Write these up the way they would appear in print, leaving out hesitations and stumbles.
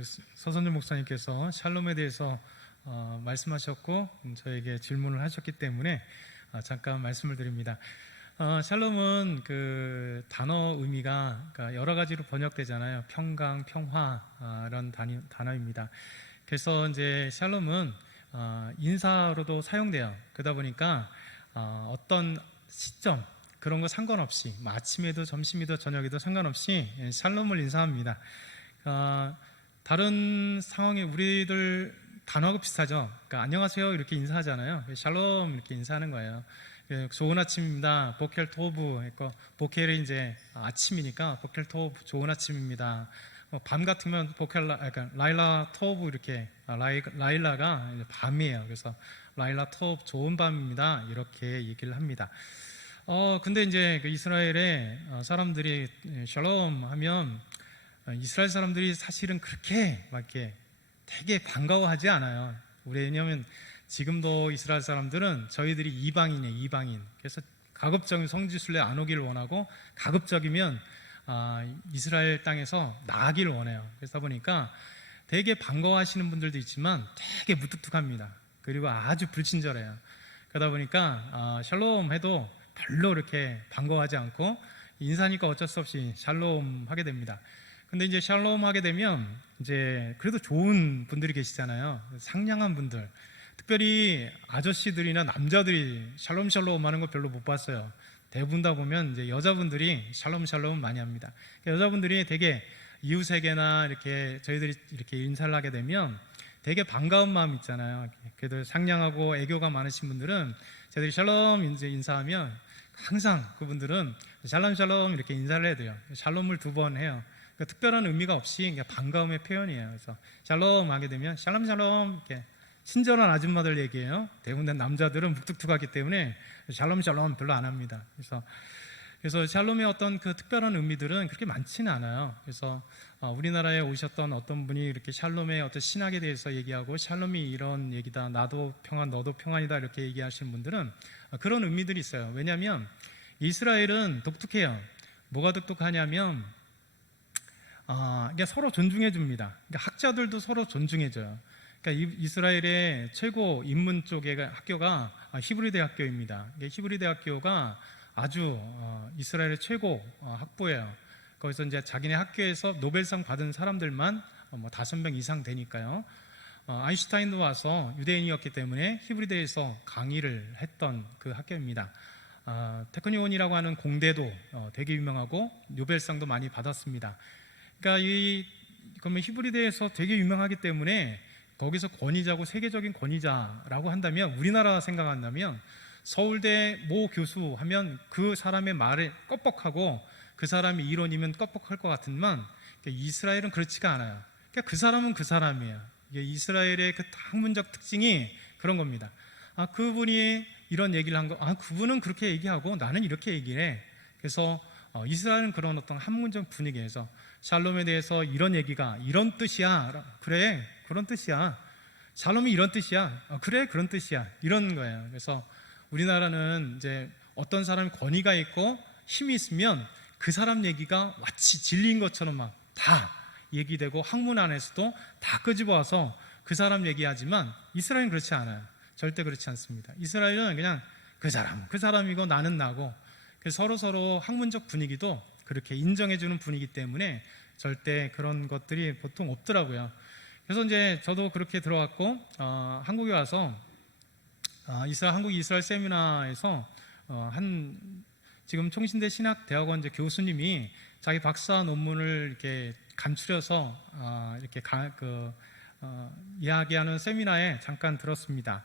우리 서선주 목사님께서 샬롬에 대해서 말씀하셨고 저에게 질문을 하셨기 때문에 잠깐 말씀을 드립니다. 샬롬은 그 단어 의미가 그러니까 여러 가지로 번역되잖아요. 평강, 평화 이런 단어입니다. 그래서 이제 샬롬은 인사로도 사용돼요. 그러다 보니까 어떤 시점 그런 거 상관없이 아침에도 점심에도 저녁에도 상관없이 샬롬을 인사합니다. 다른 상황에 우리들 단어하고 비슷하죠. 그러니까 안녕하세요 이렇게 인사하잖아요. 샬롬 이렇게 인사하는 거예요. 좋은 아침입니다. 보켈 토브 했고, 보켈이 이제 아침이니까 보켈 토브 좋은 아침입니다. 밤 같으면 보켈 그러니까 라일라 토브 이렇게 라일라가 이제 밤이에요. 그래서 라일라 토브 좋은 밤입니다. 이렇게 얘기를 합니다. 근데 이제 그 이스라엘의 사람들이 샬롬 하면 이스라엘 사람들이 사실은 그렇게 막 이렇게 되게 반가워하지 않아요. 왜냐하면 지금도 이스라엘 사람들은 저희들이 이방인. 그래서 가급적이면 성지순례 안 오기를 원하고 가급적이면 이스라엘 땅에서 나가기를 원해요. 그러다 보니까 되게 반가워하시는 분들도 있지만 되게 무뚝뚝합니다. 그리고 아주 불친절해요. 그러다 보니까 샬롬 해도 별로 이렇게 반가워하지 않고 인사니까 어쩔 수 없이 샬롬 하게 됩니다. 근데 이제 샬롬 하게 되면 이제 그래도 좋은 분들이 계시잖아요. 상냥한 분들. 특별히 아저씨들이나 남자들이 샬롬 하는 거 별로 못 봤어요. 대부분 다 보면 이제 여자분들이 샬롬 많이 합니다. 여자분들이 되게 이웃에게나 이렇게 저희들이 이렇게 인사를 하게 되면 되게 반가운 마음 있잖아요. 그래도 상냥하고 애교가 많으신 분들은 저희들이 샬롬 인사하면 항상 그분들은 샬롬 이렇게 인사를 해야 돼요. 샬롬을 2번 해요. 그러니까 특별한 의미가 없이 그냥 반가움의 표현이에요. 그래서 샬롬 하게 되면 샬롬 이렇게 친절한 아줌마들 얘기예요. 대부분 남자들은 묵뚝뚝하기 때문에 샬롬 별로 안 합니다. 그래서 샬롬의 어떤 그 특별한 의미들은 그렇게 많지는 않아요. 그래서 우리나라에 오셨던 어떤 분이 이렇게 샬롬의 어떤 신학에 대해서 얘기하고 샬롬이 이런 얘기다, 나도 평안, 너도 평안이다 이렇게 얘기하시는 분들은 그런 의미들이 있어요. 왜냐하면 이스라엘은 독특해요. 뭐가 독특하냐면 서로 존중해 줍니다. 그러니까 학자들도 서로 존중해줘요. 그러니까 이스라엘의 최고 인문 쪽의 학교가 히브리 대학교입니다. 히브리 대학교가 아주 이스라엘의 최고 학부예요. 거기서 이제 자기네 학교에서 노벨상 받은 사람들만 5명 이상 되니까요. 아인슈타인도 와서 유대인이었기 때문에 히브리대에서 강의를 했던 그 학교입니다. 테크니온이라고 하는 공대도 되게 유명하고 노벨상도 많이 받았습니다. 그러니까 그러면 히브리대에서 되게 유명하기 때문에 거기서 권위자고 세계적인 권위자라고 한다면 우리나라 생각한다면 서울대 모 교수 하면 그 사람의 말에 껍벅하고 그 사람이 이론이면 껍벅할 것 같지만 이스라엘은 그렇지가 않아요. 그러니까 그 사람은 그 사람이에요. 이스라엘의 그 학문적 특징이 그런 겁니다. 그분이 이런 얘기를 한 거, 그분은 그렇게 얘기하고 나는 이렇게 얘기해. 그래서 이스라엘은 그런 어떤 학문적 분위기에서 샬롬에 대해서 이런 얘기가 이런 뜻이야. 그래, 그런 뜻이야. 샬롬이 이런 뜻이야. 그래, 그런 뜻이야. 이런 거예요. 그래서 우리나라는 이제 어떤 사람이 권위가 있고 힘이 있으면 그 사람 얘기가 마치 진리인 것처럼 막 다 얘기되고 학문 안에서도 다 끄집어와서 그 사람 얘기하지만 이스라엘은 그렇지 않아요. 절대 그렇지 않습니다. 이스라엘은 그냥 그 사람이고 나는 나고 서로 학문적 분위기도 그렇게 인정해주는 분위기 때문에 절대 그런 것들이 보통 없더라고요. 그래서 이제 저도 그렇게 들어왔고 한국에 와서 한국 이스라엘 세미나에서 지금 총신대 신학대학원 교수님이 자기 박사 논문을 이렇게 감추려서 이렇게 이야기하는 세미나에 잠깐 들었습니다.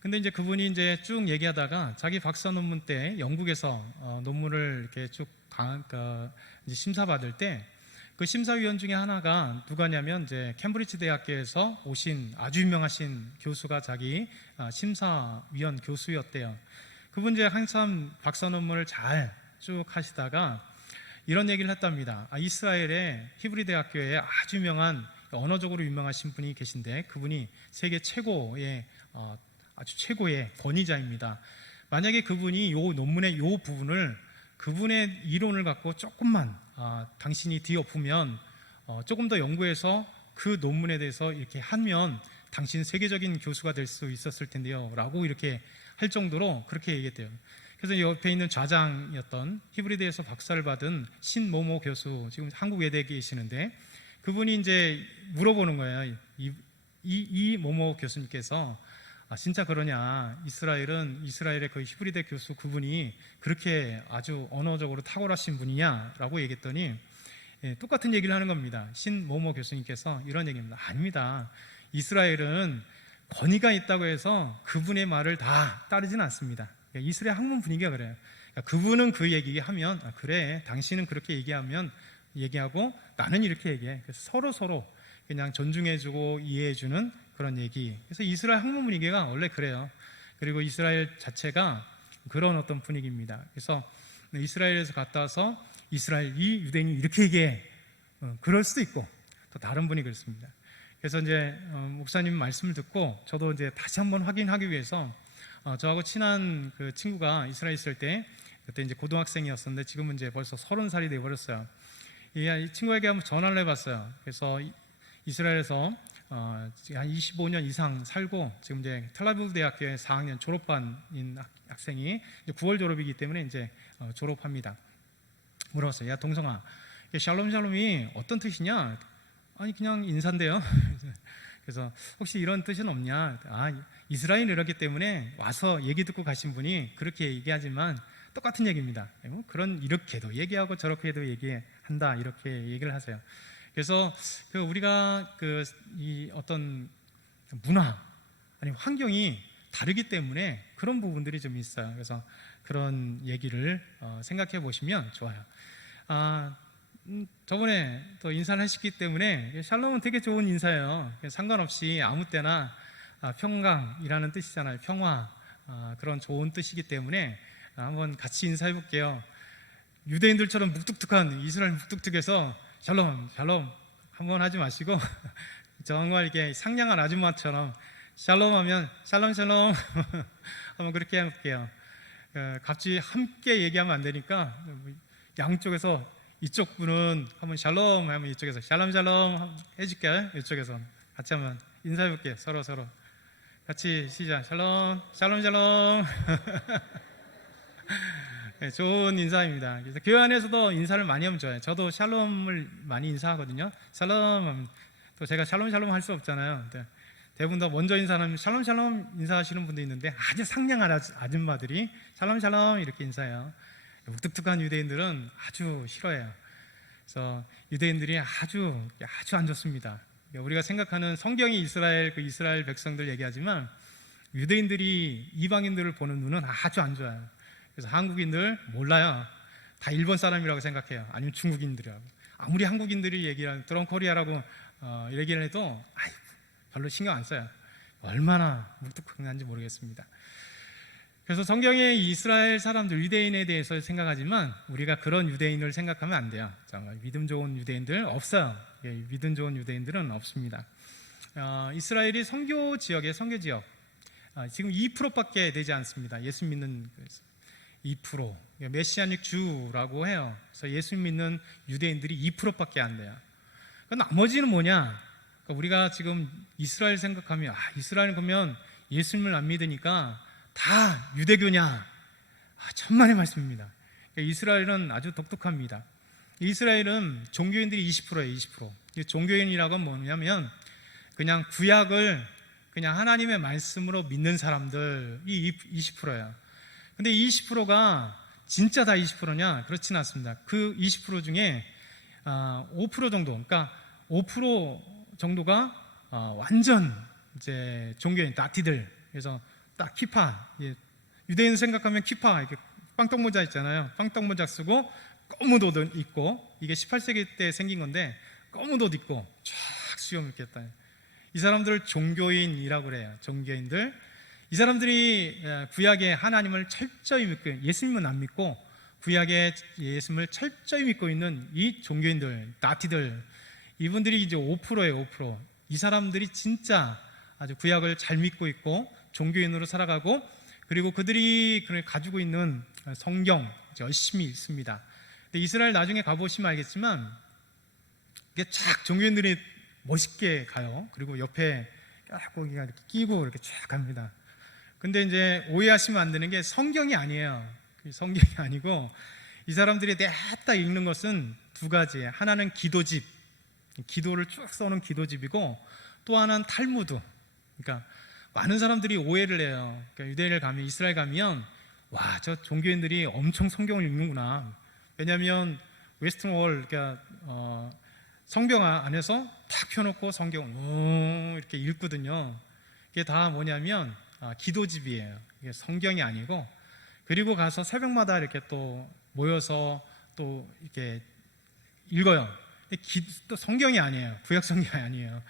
근데 이제 그분이 이제 쭉 얘기하다가 자기 박사 논문 때 영국에서 논문을 이렇게 쭉 이제 심사받을 때 그 심사위원 중에 하나가 누가냐면 이제 캠브리지 대학교에서 오신 아주 유명하신 교수가 자기 심사위원 교수였대요. 그분 이제 한참 박사 논문을 잘 쭉 하시다가 이런 얘기를 했답니다. 이스라엘의 히브리 대학교에 아주 유명한 언어적으로 유명하신 분이 계신데 그분이 세계 최고의 아주 최고의 권위자입니다. 만약에 그분이 이 논문의 이 부분을 그분의 이론을 갖고 조금만 당신이 뒤엎으면 조금 더 연구해서 그 논문에 대해서 이렇게 하면 당신 세계적인 교수가 될 수 있었을 텐데요 라고 이렇게 할 정도로 그렇게 얘기했대요. 그래서 옆에 있는 좌장이었던 히브리대에서 박사를 받은 신모모 교수, 지금 한국 외대에 계시는데, 그분이 이제 물어보는 거예요. 이 모모 교수님께서 진짜 그러냐, 이스라엘의 그 히브리대 교수 그분이 그렇게 아주 언어적으로 탁월하신 분이냐 라고 얘기했더니, 똑같은 얘기를 하는 겁니다. 신모모 교수님께서 이런 얘기입니다. 아닙니다. 이스라엘은 권위가 있다고 해서 그분의 말을 다 따르지는 않습니다. 이스라엘 학문 분위기가 그래요. 그분은 그 얘기하면 그래, 당신은 그렇게 얘기하고 나는 이렇게 얘기해. 그래서 서로 그냥 존중해주고 이해해주는 그런 얘기. 그래서 이스라엘 학문 분위기가 원래 그래요. 그리고 이스라엘 자체가 그런 어떤 분위기입니다. 그래서 이스라엘에서 갔다 와서 이스라엘이 유대인이 이렇게 얘기해, 그럴 수도 있고 또 다른 분이 그렇습니다. 그래서 이제 목사님 말씀을 듣고 저도 이제 다시 한번 확인하기 위해서 저하고 친한 그 친구가 이스라엘에 있을 때, 그때 이제 고등학생이었었는데 지금은 이제 벌써 30살이 돼 버렸어요. 이 친구에게 한번 전화를 해봤어요. 그래서 이스라엘에서 한 25년 이상 살고 지금 이제 텔아비브 대학교의 4학년 졸업반인 학생이 이제 9월 졸업이기 때문에 이제 졸업합니다. 물어봤어요. 야 동성아, 샬롬이 어떤 뜻이냐? 아니 그냥 인사인데요. 그래서 혹시 이런 뜻은 없냐? 이스라엘 이렇기 때문에 와서 얘기 듣고 가신 분이 그렇게 얘기하지만 똑같은 얘기입니다. 이렇게도 얘기하고 저렇게도 얘기한다, 이렇게 얘기를 하세요. 그래서 우리가 이 어떤 문화 아니 환경이 다르기 때문에 그런 부분들이 좀 있어요. 그래서 그런 얘기를 생각해 보시면 좋아요. 저번에 또 인사를 하셨기 때문에 샬롬은 되게 좋은 인사예요. 상관없이 아무 때나 평강이라는 뜻이잖아요. 평화, 그런 좋은 뜻이기 때문에 한번 같이 인사해 볼게요. 유대인들처럼 묵뚝뚝한 이스라엘 묵뚝뚝해서 샬롬 한번 하지 마시고 정말 이렇게 상냥한 아줌마처럼 샬롬 하면 샬롬 한번 그렇게 해볼게요. 같이 함께 얘기하면 안 되니까 양쪽에서 이쪽 분은 한번 샬롬 하면 이쪽에서 샬롬 해줄게요. 이쪽에서 같이 한번 인사해 볼게요. 서로 같이 시작. 샬롬 네, 좋은 인사입니다. 그래서 교회 안에서도 인사를 많이 하면 좋아요. 저도 샬롬을 많이 인사하거든요. 샬롬 하면 또 제가 샬롬 할 수 없잖아요. 대부분 다 먼저 인사하면 샬롬 인사하시는 분도 있는데 아주 상냥한 아줌마들이 샬롬 이렇게 인사해요. 무뚝뚝한 유대인들은 아주 싫어해요. 그래서 유대인들이 아주 안 좋습니다. 우리가 생각하는 성경이 이스라엘 백성들 얘기하지만 유대인들이 이방인들을 보는 눈은 아주 안 좋아요. 그래서 한국인들 몰라요. 다 일본 사람이라고 생각해요. 아니면 중국인들이라고. 아무리 한국인들이 얘기를 드럼 코리아라고 얘기를 해도 별로 신경 안 써요. 얼마나 무뚝뚝한지 모르겠습니다. 그래서 성경에 이스라엘 사람들, 유대인에 대해서 생각하지만 우리가 그런 유대인을 생각하면 안 돼요. 정말 믿음 좋은 유대인들 없어요. 믿음 좋은 유대인들은 없습니다. 이스라엘이 선교 지역 지금 2%밖에 되지 않습니다. 예수 믿는 2%, 메시아닉 주라고 해요. 그래서 예수 믿는 유대인들이 2%밖에 안 돼요. 나머지는 뭐냐? 우리가 지금 이스라엘 생각하면 이스라엘 보면 예수님을 안 믿으니까 다 유대교냐? 천만의 말씀입니다. 이스라엘은 아주 독특합니다. 이스라엘은 종교인들이 20%예요. 20%. 종교인이라고 하면 뭐냐면 그냥 구약을 그냥 하나님의 말씀으로 믿는 사람들이 20%예요. 근데 20%가 진짜 다 20%냐? 그렇지는 않습니다. 그 20% 중에 5% 정도, 그러니까 5% 정도가 완전 이제 종교인 나티들. 그래서 딱 키파, 유대인 생각하면 키파, 이렇게 빵떡 모자 있잖아요. 빵떡 모자 쓰고 검은 옷 입고, 이게 18세기 때 생긴 건데 검은 옷 입고 쫙 수염 이렇게 했다. 이 사람들을 종교인이라고 그래요. 종교인들. 이 사람들이 구약의 하나님을 철저히 믿고, 예수님은 안 믿고 구약의 예수님을 철저히 믿고 있는 이 종교인들, 나티들, 이분들이 이제 5%예요. 5%. 이 사람들이 진짜 아주 구약을 잘 믿고 있고 종교인으로 살아가고, 그리고 그들이 가지고 있는 성경 열심히 읽습니다. 근데 이스라엘 나중에 가보시면 알겠지만 이게 쫙 종교인들이 멋있게 가요. 그리고 옆에 깍고기가 이렇게 끼고 이렇게 쫙 갑니다. 근데 이제 오해하시면 안 되는 게 성경이 아니에요. 성경이 아니고 이 사람들이 냈다 읽는 것은 두 가지예요. 하나는 기도집, 기도를 쭉 써놓은 기도집이고, 또 하나는 탈무드. 그러니까 많은 사람들이 오해를 해요. 그러니까 유대인을 가면, 이스라엘 가면 와, 저 종교인들이 엄청 성경을 읽는구나. 왜냐하면 웨스턴월, 그러니까 성경 안에서 탁 펴놓고 성경 이렇게 읽거든요. 이게 다 뭐냐면 기도집이에요. 이게 성경이 아니고, 그리고 가서 새벽마다 이렇게 또 모여서 또 이렇게 읽어요. 또 성경이 아니에요. 구약 성경이 아니에요.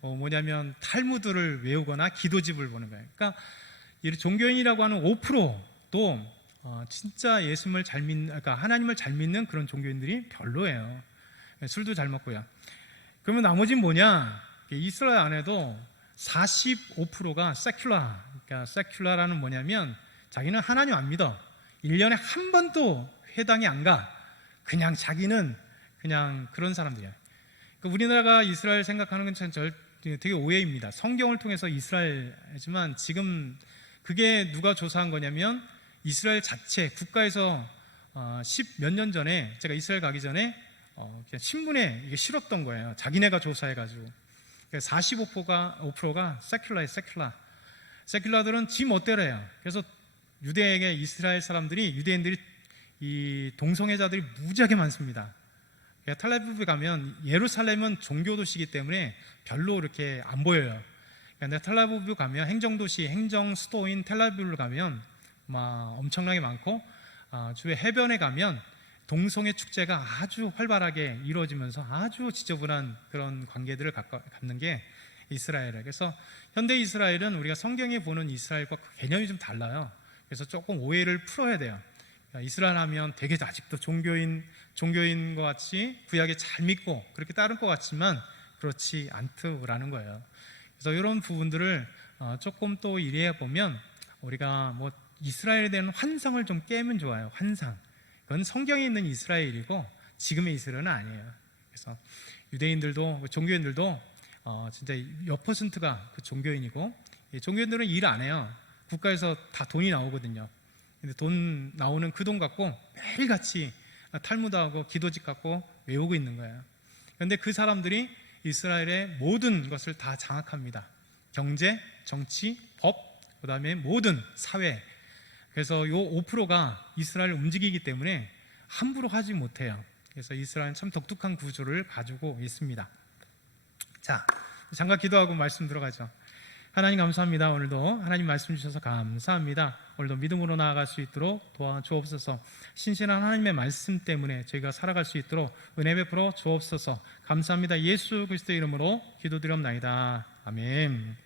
뭐냐면 탈무드를 외우거나 기도집을 보는 거예요. 그러니까 이 종교인이라고 하는 5%도 진짜 예수님을 잘 믿는, 그러니까 하나님을 잘 믿는 그런 종교인들이 별로예요. 술도 잘 먹고요. 그러면 나머지는 뭐냐? 이스라엘 안에도 45%가 세큘라. 그러니까 세큘라라는 뭐냐면 자기는 하나님 안 믿어. 1년에 한 번도 회당에 안 가. 그냥 자기는 그냥 그런 사람들이야. 그러니까 우리나라가 이스라엘 생각하는 건 되게 오해입니다. 성경을 통해서 이스라엘이지만 지금 그게 누가 조사한 거냐면 이스라엘 자체 국가에서 10몇 년 전에, 제가 이스라엘 가기 전에 그냥 신문에 이게 실었던 거예요. 자기네가 조사해가지고. 45%가 세큘라예요. 세큘라들은 지 멋대로 해요. 그래서 유대에게 이스라엘 사람들이, 유대인들이, 이 동성애자들이 무지하게 많습니다. 텔아비브에 가면, 예루살렘은 종교 도시이기 때문에 별로 이렇게 안 보여요. 근데 텔아비브 가면, 행정도시, 행정 수도인 텔아비브를 가면 막 엄청나게 많고, 주변 해변에 가면 동성애 축제가 아주 활발하게 이루어지면서 아주 지저분한 그런 관계들을 갖는 게 이스라엘이에요. 그래서 현대 이스라엘은 우리가 성경에 보는 이스라엘과 개념이 좀 달라요. 그래서 조금 오해를 풀어야 돼요. 이스라엘 하면 되게 아직도 종교인과 같이 구약에 잘 믿고 그렇게 따를 것 같지만 그렇지 않더라는 거예요. 그래서 이런 부분들을 조금 또 이해해 보면 우리가 뭐 이스라엘에 대한 환상을 좀 깨면 좋아요. 환상. 그건 성경에 있는 이스라엘이고 지금의 이스라엘은 아니에요. 그래서 유대인들도, 종교인들도 진짜 몇 퍼센트가 그 종교인이고, 종교인들은 일 안 해요. 국가에서 다 돈이 나오거든요. 근데 돈 나오는 그 돈 갖고 매일같이 탈무드하고 기도집 갖고 외우고 있는 거예요. 그런데 그 사람들이 이스라엘의 모든 것을 다 장악합니다. 경제, 정치, 법, 그 다음에 모든 사회. 그래서 이 5%가 이스라엘을 움직이기 때문에 함부로 하지 못해요. 그래서 이스라엘은 참 독특한 구조를 가지고 있습니다. 자, 잠깐 기도하고 말씀 들어가죠. 하나님 감사합니다. 오늘도 하나님 말씀 주셔서 감사합니다. 오늘도 믿음으로 나아갈 수 있도록 도와주옵소서. 신실한 하나님의 말씀 때문에 저희가 살아갈 수 있도록 은혜 베풀어 주옵소서. 감사합니다. 예수 그리스도의 이름으로 기도드립나이다. 아멘.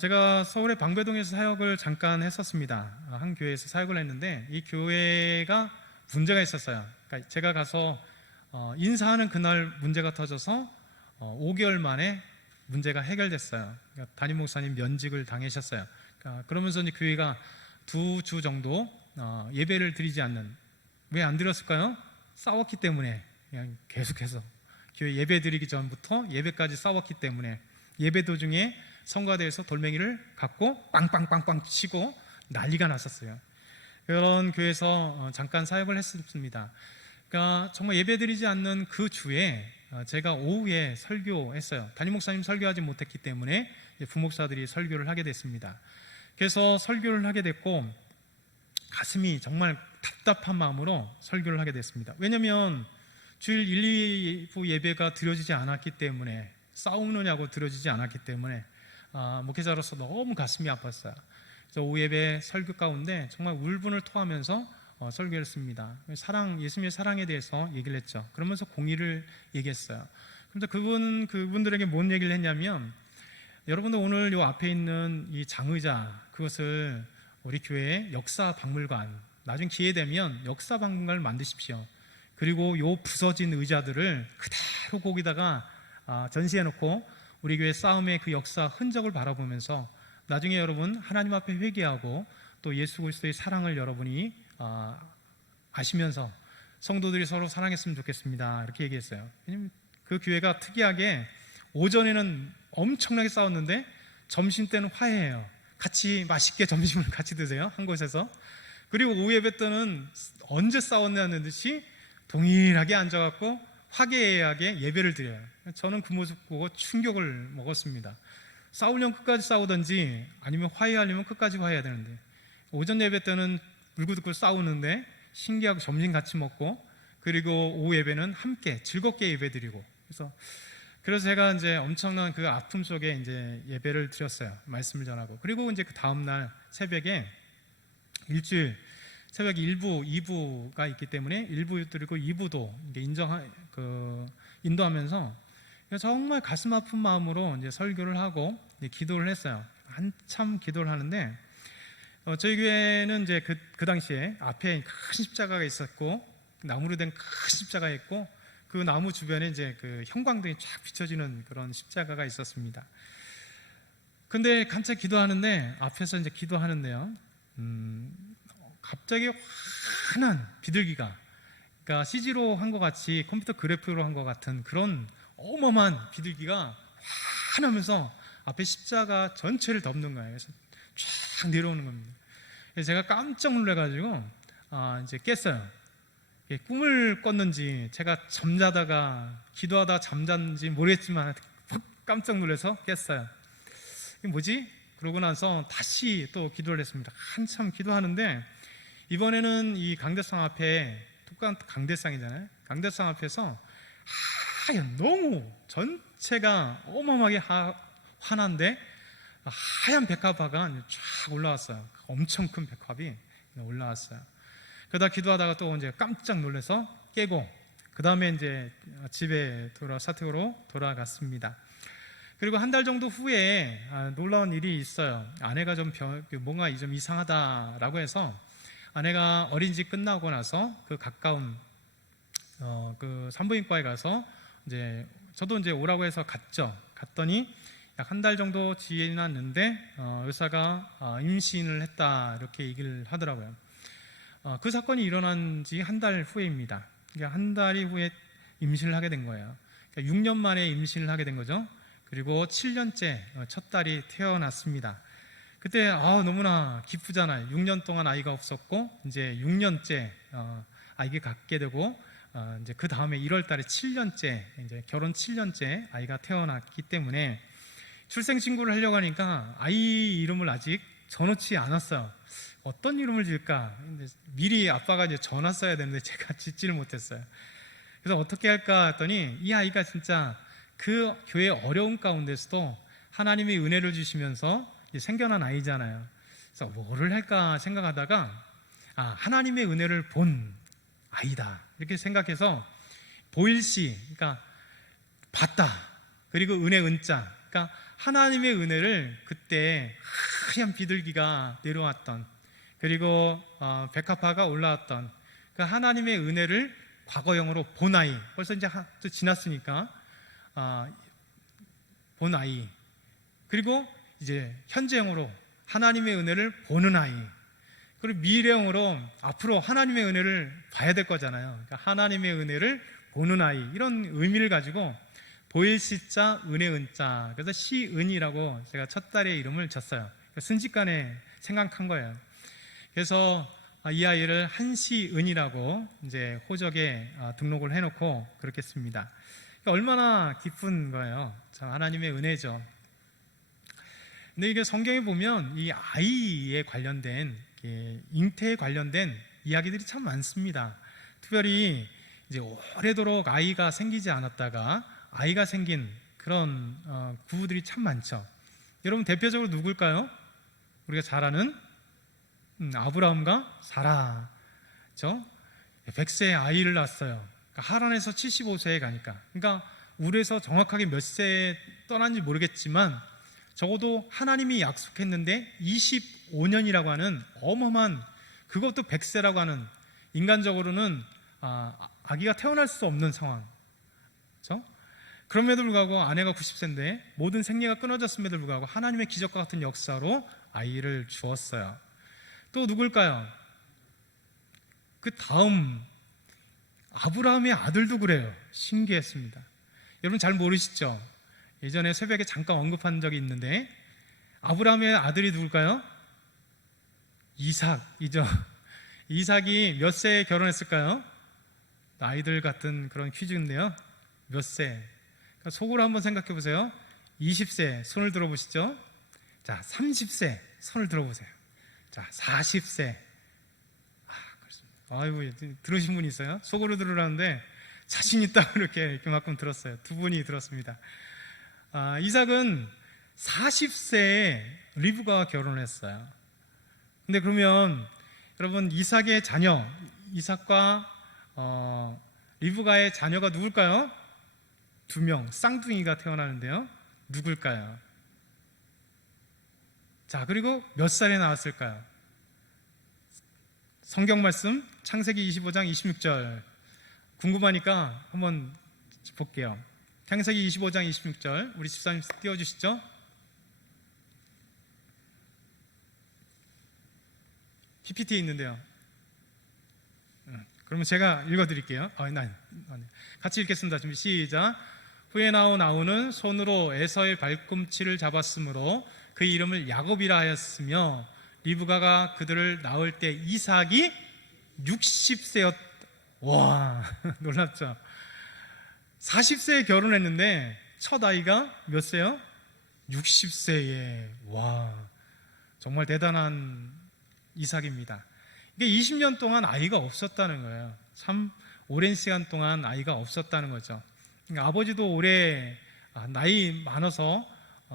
제가 서울의 방배동에서 사역을 잠깐 했었습니다. 한 교회에서 사역을 했는데 이 교회가 문제가 있었어요. 그러니까 제가 가서 인사하는 그날 문제가 터져서 5개월 만에 문제가 해결됐어요. 그러니까 담임 목사님 면직을 당하셨어요. 그러면서 이제 교회가 2주 정도 예배를 드리지 않는, 왜 안 드렸을까요? 싸웠기 때문에. 그냥 계속해서 교회 예배 드리기 전부터 예배까지 싸웠기 때문에 예배 도중에 성가대에서 돌멩이를 갖고 빵빵빵빵 치고 난리가 났었어요. 그런 교회에서 잠깐 사역을 했습니다. 그러니까 정말 예배드리지 않는 그 주에 제가 오후에 설교했어요. 담임 목사님 설교하지 못했기 때문에 부목사들이 설교를 하게 됐습니다. 그래서 설교를 하게 됐고 가슴이 정말 답답한 마음으로 설교를 하게 됐습니다. 왜냐하면 주일 1, 2부 예배가 드려지지 않았기 때문에, 싸우느냐고 드려지지 않았기 때문에 목회자로서 너무 가슴이 아팠어요. 그래서 오후 예배 설교 가운데 정말 울분을 토하면서 설교를 했습니다. 예수님의 사랑에 대해서 얘기를 했죠. 그러면서 공의를 얘기했어요. 그래서 그분들에게 뭔 얘기를 했냐면, 여러분들 오늘 요 앞에 있는 이 장의자, 그것을 우리 교회의 역사 박물관, 나중에 기회 되면 역사 박물관을 만드십시오. 그리고 요 부서진 의자들을 그대로 거기다가 전시해놓고 우리 교회 싸움의 그 역사 흔적을 바라보면서 나중에 여러분 하나님 앞에 회개하고 또 예수 그리스도의 사랑을 여러분이 아시면서 성도들이 서로 사랑했으면 좋겠습니다. 이렇게 얘기했어요. 왜냐면 그 교회가 특이하게 오전에는 엄청나게 싸웠는데 점심 때는 화해해요. 같이 맛있게 점심을 같이 드세요, 한 곳에서. 그리고 오후 예배 때는 언제 싸웠냐는 듯이 동일하게 앉아갖고 화기애애하게 예배를 드려요. 저는 그 모습 보고 충격을 먹었습니다. 싸우려면 끝까지 싸우든지 아니면 화해하려면 끝까지 화해해야 되는데, 오전 예배 때는 울고듣고 싸우는데 신기하고 점심 같이 먹고, 그리고 오후 예배는 함께 즐겁게 예배 드리고, 그래서 제가 이제 엄청난 그 아픔 속에 이제 예배를 드렸어요. 말씀을 전하고. 그리고 이제 그 다음날 새벽에 일주일 새벽 1부, 2부가 있기 때문에 1부 드리고 2부도 인도하면서 정말 가슴 아픈 마음으로 이제 설교를 하고 이제 기도를 했어요. 한참 기도를 하는데 저희 교회는 이제 그 당시에 앞에 큰 십자가가 있었고 나무로 된 큰 십자가 있고 그 나무 주변에 이제 그 형광등이 쫙 비춰지는 그런 십자가가 있었습니다. 근데 간체 기도하는데 앞에서 이제 기도하는데요. 갑자기 환한 비둘기가, 그러니까 CG로 한 것 같이 컴퓨터 그래프로 한 것 같은 그런 어마어마한 비둘기가 환하면서 앞에 십자가 전체를 덮는 거예요. 그래서 쫙 내려오는 겁니다. 그래서 제가 깜짝 놀래가지고 이제 깼어요. 꿈을 꿨는지 제가 잠자다가 기도하다 잠잤는지 모르겠지만 깜짝 놀라서 깼어요. 이게 뭐지? 그러고 나서 다시 또 기도를 했습니다. 한참 기도하는데 이번에는 이 강대상 앞에, 똑같은 강대상이잖아요. 강대상 앞에서 하얀, 너무 전체가 어마어마하게 환한데 하얀 백합화가 쫙 올라왔어요. 엄청 큰 백합이 올라왔어요. 그러다 기도하다가 또 이제 깜짝 놀라서 깨고 그 다음에 이제 집에 사택으로 돌아갔습니다. 그리고 한 달 정도 후에 놀라운 일이 있어요. 아내가 뭔가 좀 이상하다라고 해서 아내가 어린이집 끝나고 나서 그 가까운 그 산부인과에 가서 이제 저도 이제 오라고 해서 갔더니 약 한 달 정도 지났는데 의사가 임신을 했다 이렇게 얘기를 하더라고요. 그 사건이 일어난 지 한 달 후에입니다. 그러니까 한 달이 후에 임신을 하게 된 거예요. 그러니까 6년 만에 임신을 하게 된 거죠. 그리고 7년째 첫 딸이 태어났습니다. 그때 너무나 기쁘잖아요. 6년 동안 아이가 없었고 이제 6년째 아이가 갖게 되고 이제 그 다음에 1월 달에 7년째, 이제 결혼 7년째 아이가 태어났기 때문에 출생 신고를 하려고 하니까 아이 이름을 아직 정놓지 않았어요. 어떤 이름을 지을까? 미리 아빠가 이제 전화 써야 되는데 제가 짓지를 못했어요. 그래서 어떻게 할까 했더니 이 아이가 진짜 그 교회 어려운 가운데서도 하나님의 은혜를 주시면서 생겨난 아이잖아요. 그래서 뭐를 할까 생각하다가 하나님의 은혜를 본 아이다 이렇게 생각해서 보일시, 그러니까 봤다, 그리고 은혜 은자, 그러니까 하나님의 은혜를 그때 하얀 비둘기가 내려왔던, 그리고 백합화가 올라왔던 그 하나님의 은혜를 과거형으로 본 아이, 벌써 이제 또 지났으니까 본 아이, 그리고 이제 현재형으로 하나님의 은혜를 보는 아이, 그리고 미래형으로 앞으로 하나님의 은혜를 봐야 될 거잖아요. 그러니까 하나님의 은혜를 보는 아이, 이런 의미를 가지고 보일 시자 은혜 은자, 그래서 시은이라고 제가 첫 딸의 이름을 졌어요. 순식간에 생각한 거예요. 그래서 이 아이를 한시은이라고 이제 호적에 등록을 해놓고 그렇게 씁니다. 얼마나 기쁜 거예요. 참 하나님의 은혜죠. 근데 이게 성경에 보면 이 아이에 관련된, 잉태에 관련된 이야기들이 참 많습니다. 특별히 이제 오래도록 아이가 생기지 않았다가 아이가 생긴 그런 구우들이 참 많죠. 여러분 대표적으로 누굴까요? 우리가 잘 아는 아브라함과 사라죠. 100세에 아이를 낳았어요. 그러니까 하란에서 75세에 가니까, 그러니까 우리에서 정확하게 몇 세에 떠난지 모르겠지만 적어도 하나님이 약속했는데 25년이라고 하는 어마어마한, 그것도 100세라고 하는, 인간적으로는 아기가 태어날 수 없는 상황, 그렇죠? 그럼에도 불구하고 아내가 90세인데 모든 생리가 끊어졌음에도 불구하고 하나님의 기적과 같은 역사로 아이를 주었어요. 또 누굴까요? 그 다음 아브라함의 아들도 그래요. 신기했습니다. 여러분 잘 모르시죠? 예전에 새벽에 잠깐 언급한 적이 있는데 아브라함의 아들이 누굴까요? 이삭이죠. 이삭이 몇 세에 결혼했을까요? 아이들 같은 그런 퀴즈인데요. 몇 세? 그러니까 속으로 한번 생각해 보세요. 20세 손을 들어보시죠. 자, 30세 손을 들어보세요. 자, 40세. 아이고, 들으신 분이 있어요? 속으로 들으라는데 자신 있다고 이렇게 그만큼 들었어요. 두 분이 들었습니다. 이삭은 40세에 리브가와 결혼을 했어요. 근데 그러면 여러분 이삭의 자녀, 이삭과 리브가의 자녀가 누굴까요? 2명, 쌍둥이가 태어나는데요. 누굴까요? 자, 그리고 몇 살에 나왔을까요? 성경 말씀 창세기 25장 26절 궁금하니까 한번 볼게요. 창세기 25장 26절 우리 집사님 띄워주시죠. PPT에 있는데요. 그러면 제가 읽어드릴게요. 같이 읽겠습니다. 준비 시작. 후에 나온 아우는 손으로 에서의 발꿈치를 잡았으므로 그 이름을 야곱이라 하였으며 리브가가 그들을 낳을 때 이삭이 60세였. 와, 놀랍죠? 40세에 결혼했는데 첫 아이가 몇 세요? 60세에. 와, 정말 대단한 이삭입니다. 이게 20년 동안 아이가 없었다는 거예요. 참 오랜 시간 동안 아이가 없었다는 거죠. 그러니까 아버지도 올해 나이 많아서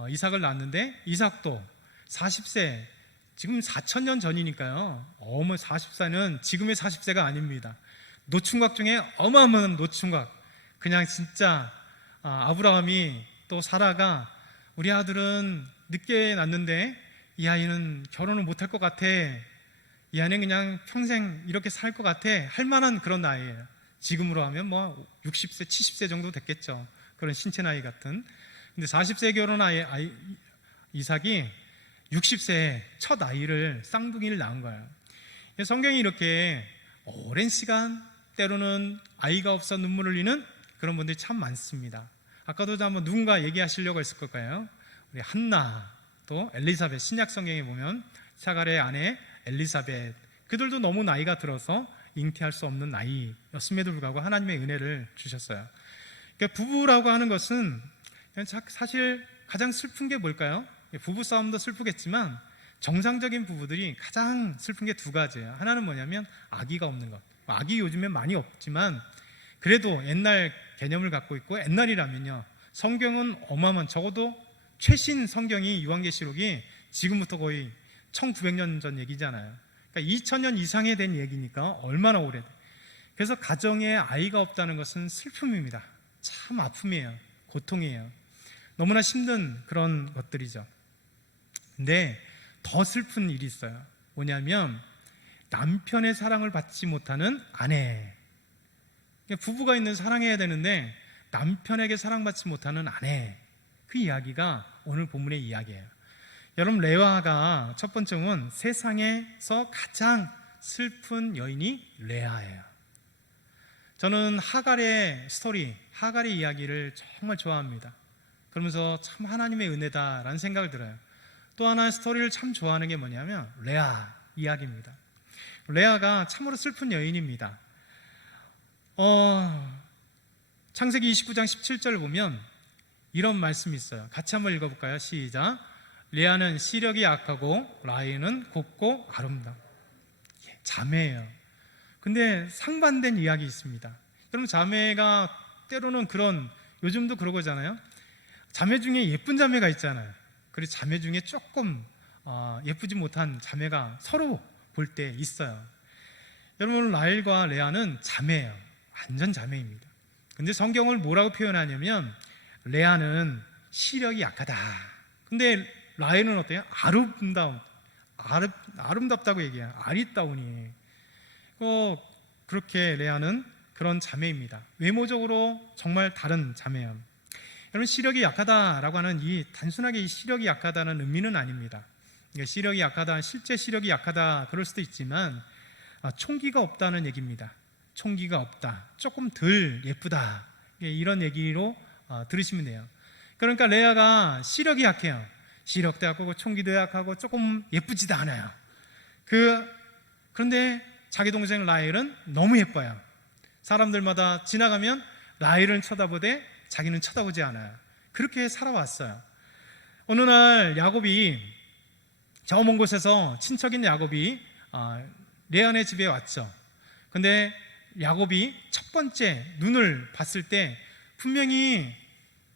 이삭을 낳았는데 이삭도 40세, 지금 4,000년 전이니까요. 40세는 지금의 40세가 아닙니다. 노충각 중에 어마어마한 노충각. 그냥 진짜 아브라함이 또 사라가 우리 아들은 늦게 낳는데 이 아이는 결혼을 못할 것 같아. 이 아이는 그냥 평생 이렇게 살 것 같아. 할 만한 그런 나이예요. 지금으로 하면 뭐 60세, 70세 정도 됐겠죠. 그런 신체 나이 같은. 근데 40세에 결혼한 이삭이 60세에 첫 아이를 쌍둥이를 낳은 거예요. 성경이 이렇게 오랜 시간 때로는 아이가 없어 눈물을 흘리는 그런 분들이 참 많습니다. 아까도 한번 누군가 얘기하시려고 했을 걸까요? 우리 한나 또 엘리사벳, 신약 성경에 보면 사가랴의 아내 엘리사벳, 그들도 너무 나이가 들어서 잉태할 수 없는 나이였음에도 불구하고 하나님의 은혜를 주셨어요. 그러니까 부부라고 하는 것은 사실 가장 슬픈 게 뭘까요? 부부 싸움도 슬프겠지만 정상적인 부부들이 가장 슬픈 게 두 가지예요. 하나는 뭐냐면 아기가 없는 것. 아기 요즘엔 많이 없지만 그래도 옛날 개념을 갖고 있고, 옛날이라면요 성경은 어마어마한, 적어도 최신 성경이 요한계시록이 지금부터 거의 1900년 전 얘기잖아요. 그러니까 2000년 이상에 된 얘기니까 얼마나 오래돼. 그래서 가정에 아이가 없다는 것은 슬픔입니다. 참 아픔이에요. 고통이에요. 너무나 힘든 그런 것들이죠. 근데 더 슬픈 일이 있어요. 뭐냐면 남편의 사랑을 받지 못하는 아내. 부부가 있는 사랑해야 되는데 남편에게 사랑받지 못하는 아내. 그 이야기가 오늘 본문의 이야기예요. 여러분, 레아가 첫 번째는 세상에서 가장 슬픈 여인이 레아예요. 저는 하갈의 스토리, 하갈의 이야기를 정말 좋아합니다. 그러면서 참 하나님의 은혜다라는 생각을 들어요. 또 하나의 스토리를 참 좋아하는 게 뭐냐면 레아 이야기입니다. 레아가 참으로 슬픈 여인입니다. 창세기 29장 17절을 보면 이런 말씀이 있어요. 같이 한번 읽어볼까요? 시작. 레아는 시력이 약하고 라헬은 곱고 아름다워. 자매예요. 근데 상반된 이야기 있습니다. 여러분, 자매가 때로는 그런, 요즘도 그러고잖아요. 자매 중에 예쁜 자매가 있잖아요. 그리고 자매 중에 조금 예쁘지 못한 자매가 서로 볼 때 있어요. 여러분, 라헬과 레아는 자매예요. 완전 자매입니다. 근데 성경을 뭐라고 표현하냐면 레아는 시력이 약하다. 근데 라헬은 어때요? 아름답다고 얘기해요. 아리따우니. 그렇게 레아는 그런 자매입니다. 외모적으로 정말 다른 자매예요. 여러분, 시력이 약하다라고 하는 단순하게 이 시력이 약하다는 의미는 아닙니다. 시력이 약하다, 실제 시력이 약하다 그럴 수도 있지만 총기가 없다는 얘기입니다. 총기가 없다, 조금 덜 예쁘다, 이런 얘기로 들으시면 돼요. 그러니까 레아가 시력이 약해요. 시력도 약하고 총기도 약하고 조금 예쁘지도 않아요. 그런데 자기 동생 라헬은 너무 예뻐요. 사람들마다 지나가면 라헬은 쳐다보되 자기는 쳐다보지 않아요. 그렇게 살아왔어요. 어느 날 야곱이 저 먼 곳에서 친척인 야곱이 레아네 집에 왔죠. 근데 야곱이 첫 번째 눈을 봤을 때 분명히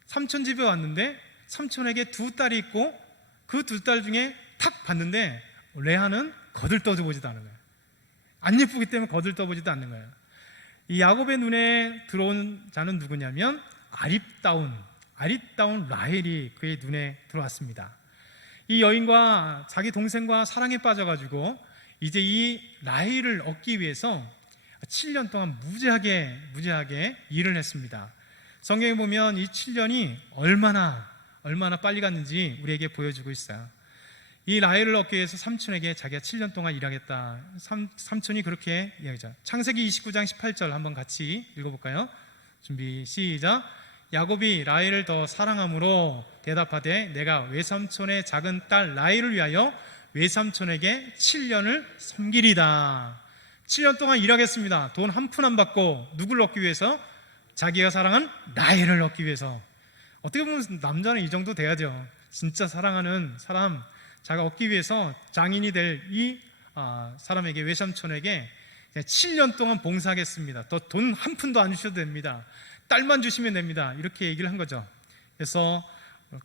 삼촌 집에 왔는데 삼촌에게 두 딸이 있고 그 두 딸 중에 탁 봤는데 레아는 거들떠보지도 않는 거예요. 안 예쁘기 때문에 거들떠보지도 않는 거예요. 이 야곱의 눈에 들어온 자는 누구냐면 아립다운 라헬이 그의 눈에 들어왔습니다. 이 여인과 자기 동생과 사랑에 빠져가지고 이제 이 라헬을 얻기 위해서 7년 동안 무지하게 일을 했습니다. 성경에 보면 이 7년이 얼마나 빨리 갔는지 우리에게 보여주고 있어요. 이 라헬을 얻기 위해서 삼촌에게 자기가 7년 동안 일하겠다. 삼촌이 그렇게 이야기하죠. 창세기 29장 18절 한번 같이 읽어볼까요? 준비 시작. 야곱이 라헬을 더 사랑함으로 대답하되 내가 외삼촌의 작은 딸 라헬을 위하여 외삼촌에게 7년을 섬기리다. 7년 동안 일하겠습니다. 돈 한 푼 안 받고 누구를 얻기 위해서? 자기가 사랑하는 라헬을 얻기 위해서. 어떻게 보면 남자는 이 정도 돼야죠. 진짜 사랑하는 사람 자기가 얻기 위해서 장인이 될 이 사람에게, 외삼촌에게 7년 동안 봉사하겠습니다. 더 돈 한 푼도 안 주셔도 됩니다. 딸만 주시면 됩니다. 이렇게 얘기를 한 거죠. 그래서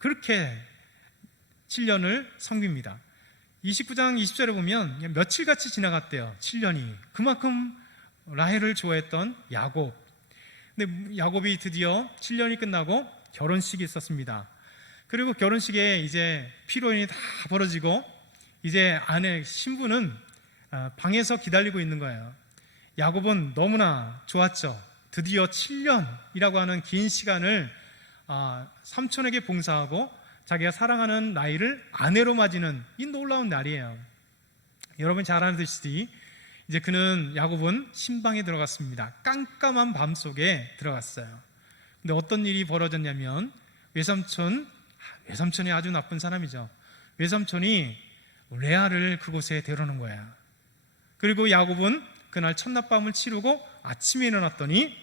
그렇게 7년을 섬깁니다. 29장 20절에 보면 며칠같이 지나갔대요. 7년이. 그만큼 라헬을 좋아했던 야곱. 근데 야곱이 드디어 7년이 끝나고 결혼식이 있었습니다. 그리고 결혼식에 이제 피로연이 다 벌어지고 이제 아내 신부는 방에서 기다리고 있는 거예요. 야곱은 너무나 좋았죠. 드디어 7년이라고 하는 긴 시간을 삼촌에게 봉사하고 자기가 사랑하는 라헬을 아내로 맞이는 이 놀라운 날이에요. 여러분 잘 아시듯이 이제 야곱은 신방에 들어갔습니다. 깜깜한 밤 속에 들어갔어요. 근데 어떤 일이 벌어졌냐면 외삼촌이 아주 나쁜 사람이죠. 외삼촌이 레아를 그곳에 데려오는 거예요. 그리고 야곱은 그날 첫낮밤을 치르고 아침에 일어났더니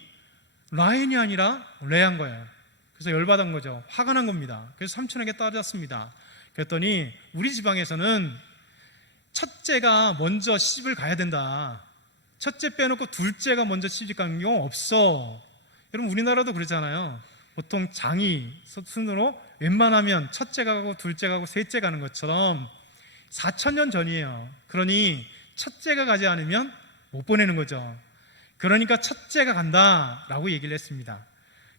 라헬이 아니라 레아인 거예요. 그래서 열받은 거죠. 화가 난 겁니다. 그래서 삼촌에게 따졌습니다. 그랬더니 우리 지방에서는 첫째가 먼저 시집을 가야 된다. 첫째 빼놓고 둘째가 먼저 시집 가는 경우 없어. 여러분 우리나라도 그러잖아요. 보통 장이 순으로 웬만하면 첫째가 가고 둘째가 가고 셋째 가는 것처럼 4,000년 전이에요. 그러니 첫째가 가지 않으면 못 보내는 거죠. 그러니까 첫째가 간다라고 얘기를 했습니다.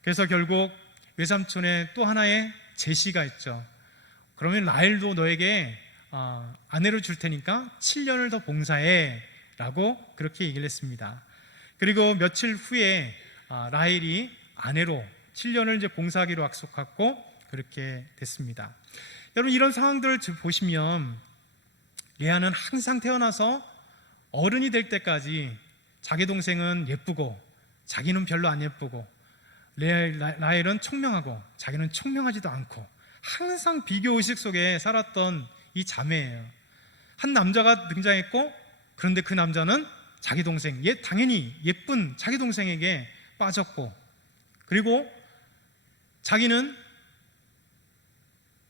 그래서 결국 외삼촌의 또 하나의 제시가 있죠. 그러면 라헬도 너에게 아내를 줄 테니까 7년을 더 봉사해 라고 그렇게 얘기를 했습니다. 그리고 며칠 후에 라헬이 아내로 7년을 이제 봉사하기로 약속하고 그렇게 됐습니다. 여러분 이런 상황들을 보시면 레아는 항상 태어나서 어른이 될 때까지 자기 동생은 예쁘고 자기는 별로 안 예쁘고 라헬은 총명하고 자기는 총명하지도 않고 항상 비교의식 속에 살았던 이 자매예요. 한 남자가 등장했고 그런데 그 남자는 자기 동생, 당연히 예쁜 자기 동생에게 빠졌고 그리고 자기는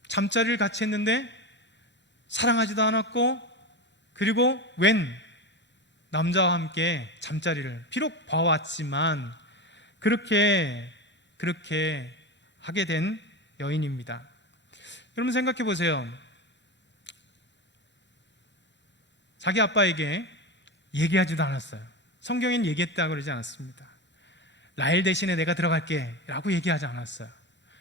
잠자리를 같이 했는데 사랑하지도 않았고 그리고 웬 남자와 함께 잠자리를 비록 봐왔지만 그렇게 하게 된 여인입니다. 여러분 생각해 보세요. 자기 아빠에게 얘기하지도 않았어요. 성경엔 얘기했다고 그러지 않았습니다. 라헬 대신에 내가 들어갈게 라고 얘기하지 않았어요.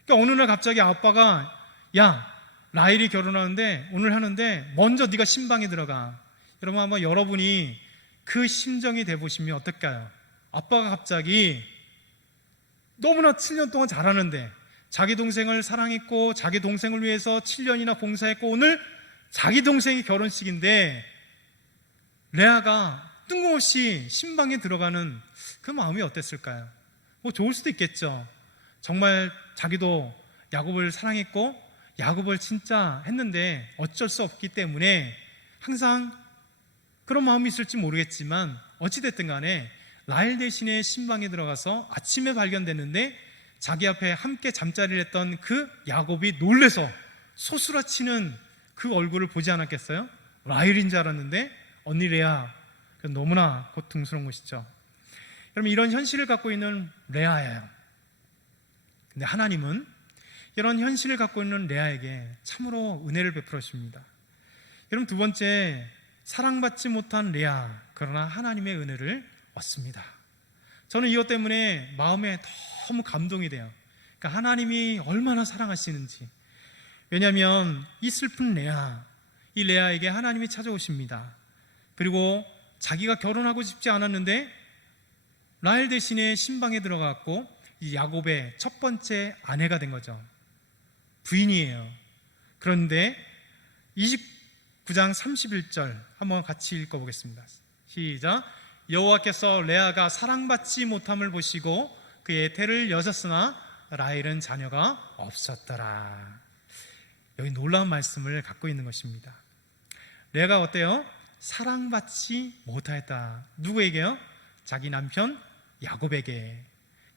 그러니까 어느 날 갑자기 아빠가 야 라헬이 결혼하는데 오늘 하는데 먼저 네가 신방에 들어가. 여러분 아마 여러분이 그 심정이 돼보시면 어떨까요? 아빠가 갑자기 너무나 7년 동안 잘하는데 자기 동생을 사랑했고 자기 동생을 위해서 7년이나 봉사했고 오늘 자기 동생이 결혼식인데 레아가 뜬금없이 신방에 들어가는 그 마음이 어땠을까요? 뭐 좋을 수도 있겠죠. 정말 자기도 야곱을 사랑했고 야곱을 진짜 했는데 어쩔 수 없기 때문에 항상 그런 마음이 있을지 모르겠지만 어찌됐든 간에 라헬 대신에 신방에 들어가서 아침에 발견됐는데 자기 앞에 함께 잠자리를 했던 그 야곱이 놀래서 소스라치는 그 얼굴을 보지 않았겠어요? 라헬인 줄 알았는데 언니 레아. 너무나 고통스러운 것이죠. 여러분, 이런 현실을 갖고 있는 레아예요. 근데 하나님은 이런 현실을 갖고 있는 레아에게 참으로 은혜를 베풀어 주십니다. 여러분, 두 번째, 사랑받지 못한 레아, 그러나 하나님의 은혜를 얻습니다. 저는 이것 때문에 마음에 너무 감동이 돼요. 그러니까 하나님이 얼마나 사랑하시는지. 왜냐하면 이 슬픈 레아, 이 레아에게 하나님이 찾아오십니다. 그리고 자기가 결혼하고 싶지 않았는데 라헬 대신에 신방에 들어갔고 이 야곱의 첫 번째 아내가 된 거죠. 부인이에요. 그런데 29장 31절 한번 같이 읽어보겠습니다. 시작. 여호와께서 레아가 사랑받지 못함을 보시고 그의 태를 여셨으나 라헬은 자녀가 없었더라. 여기 놀라운 말씀을 갖고 있는 것입니다. 레아가 어때요? 사랑받지 못하였다. 누구에게요? 자기 남편 야곱에게.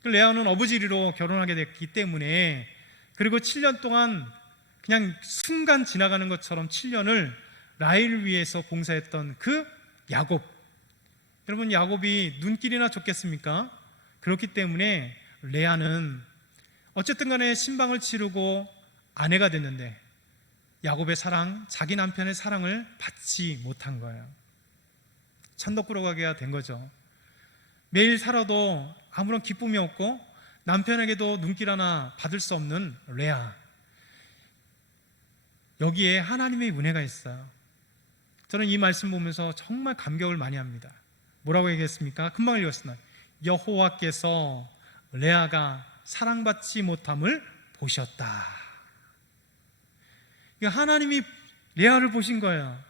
레아는 어부지리로 결혼하게 됐기 때문에, 그리고 7년 동안 그냥 순간 지나가는 것처럼 7년을 라헬을 위해서 봉사했던 그 야곱. 여러분, 야곱이 눈길이나 줬겠습니까? 그렇기 때문에 레아는 어쨌든 간에 신방을 치르고 아내가 됐는데 야곱의 사랑, 자기 남편의 사랑을 받지 못한 거예요. 천덕꾸러기가 된 거죠. 매일 살아도 아무런 기쁨이 없고 남편에게도 눈길 하나 받을 수 없는 레아. 여기에 하나님의 은혜가 있어요. 저는 이 말씀 보면서 정말 감격을 많이 합니다. 뭐라고 얘기했습니까? 금방 읽었습니다. 여호와께서 레아가 사랑받지 못함을 보셨다. 하나님이 레아를 보신 거예요.